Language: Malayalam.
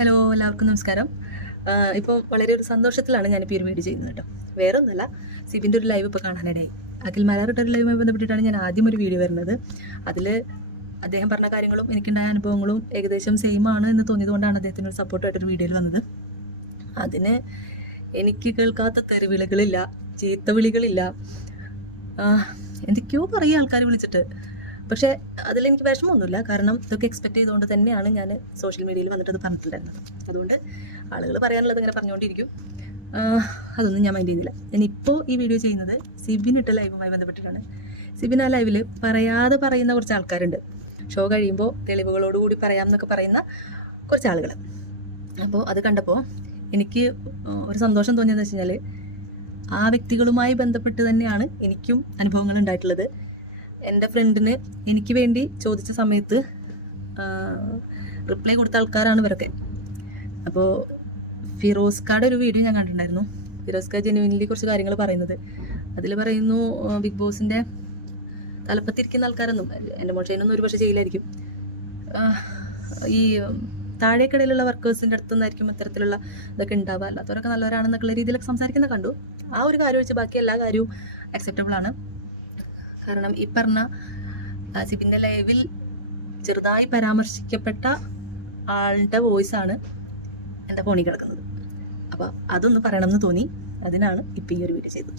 ഹലോ, എല്ലാവർക്കും നമസ്കാരം. ഇപ്പോൾ വളരെ ഒരു സന്തോഷത്തിലാണ് ഞാനിപ്പോൾ ഈ ഒരു വീഡിയോ ചെയ്യുന്നത് കേട്ടോ. വേറെ ഒന്നുമല്ല, സിബിൻ്റെ ഒരു ലൈവ് ഇപ്പോൾ കാണാനിടയായി. അഖിൽ മലയാറിട്ട ഒരു ലൈവുമായി ബന്ധപ്പെട്ടിട്ടാണ് ഞാൻ ആദ്യം ഒരു വീഡിയോ വരുന്നത്. അതിൽ അദ്ദേഹം പറഞ്ഞ കാര്യങ്ങളും എനിക്കുണ്ടായ അനുഭവങ്ങളും ഏകദേശം സെയിം ആണ് എന്ന് തോന്നിയതുകൊണ്ടാണ് അദ്ദേഹത്തിന് ഒരു സപ്പോർട്ടായിട്ടൊരു വീഡിയോയിൽ വന്നത്. അതിന് എനിക്ക് കേൾക്കാത്ത തെറിവിളികളില്ല, ചീത്ത വിളികളില്ല, എന്തൊക്കെയോ പറയുക ആൾക്കാർ വിളിച്ചിട്ട്. പക്ഷേ അതിലെനിക്ക് വിഷമമൊന്നുമില്ല, കാരണം ഇതൊക്കെ എക്സ്പെക്ട് ചെയ്തുകൊണ്ട് തന്നെയാണ് ഞാൻ സോഷ്യൽ മീഡിയയിൽ വന്നിട്ട് അത് പറഞ്ഞിട്ടുണ്ടായിരുന്നത്. അതുകൊണ്ട് ആളുകൾ പറയാനുള്ളത് ഇങ്ങനെ പറഞ്ഞുകൊണ്ടിരിക്കും, അതൊന്നും ഞാൻ മൈൻഡ് ചെയ്യുന്നില്ല. ഞാനിപ്പോൾ ഈ വീഡിയോ ചെയ്യുന്നത് സിബിനിട്ട ലൈവുമായി ബന്ധപ്പെട്ടിട്ടാണ്. സിബിൻ ആ ലൈവിൽ പറയാതെ പറയുന്ന കുറച്ച് ആൾക്കാരുണ്ട്. ഷോ കഴിയുമ്പോൾ തെളിവുകളോടുകൂടി പറയാമെന്നൊക്കെ പറയുന്ന കുറച്ച് ആളുകൾ. അപ്പോൾ അത് കണ്ടപ്പോൾ എനിക്ക് ഒരു സന്തോഷം തോന്നിയെന്ന് വെച്ച് കഴിഞ്ഞാൽ ആ വ്യക്തികളുമായി ബന്ധപ്പെട്ട് തന്നെയാണ് എനിക്കും അനുഭവങ്ങൾ ഉണ്ടായിട്ടുള്ളത്. എൻ്റെ ഫ്രണ്ടിന് എനിക്ക് വേണ്ടി ചോദിച്ച സമയത്ത് റിപ്ലൈ കൊടുത്ത ആൾക്കാരാണ് ഇവരൊക്കെ. അപ്പോൾ ഫിറോസ്കായുടെ ഒരു വീഡിയോ ഞാൻ കണ്ടിട്ടുണ്ടായിരുന്നു. ഫിറോസ്ക ജെനുവിൻലി കുറച്ച് കാര്യങ്ങൾ പറയുന്നത്. അതിൽ പറയുന്നു, ബിഗ് ബോസിൻ്റെ തലപ്പത്തിരിക്കുന്ന ആൾക്കാരൊന്നും, എൻ്റെ മോശയിനൊന്നും ഒരു പക്ഷേ ചെയ്യില്ലായിരിക്കും, ഈ താഴേക്കടയിലുള്ള വർക്കേഴ്സിൻ്റെ അടുത്തുനിന്നായിരിക്കും അത്തരത്തിലുള്ള ഇതൊക്കെ ഉണ്ടാവുക. അല്ലാത്തവരൊക്കെ നല്ലവരാണെന്നൊക്കെയുള്ള രീതിയിലൊക്കെ സംസാരിക്കുന്ന കണ്ടു. ആ ഒരു കാര്യം വെച്ച് ബാക്കി എല്ലാ കാര്യവും അക്സെപ്റ്റബിൾ ആണ്. കാരണം ഈ പറഞ്ഞ സിബിൻ്റെ ലൈവിൽ ചെറുതായി പരാമർശിക്കപ്പെട്ട ആളുടെ വോയിസാണ് എൻ്റെ ഫോണിൽ കിടക്കുന്നത്. അപ്പോൾ അതൊന്ന് പറയണമെന്ന് തോന്നി, അതിനാണ് ഇപ്പോൾ ഈ ഒരു വീഡിയോ ചെയ്തത്.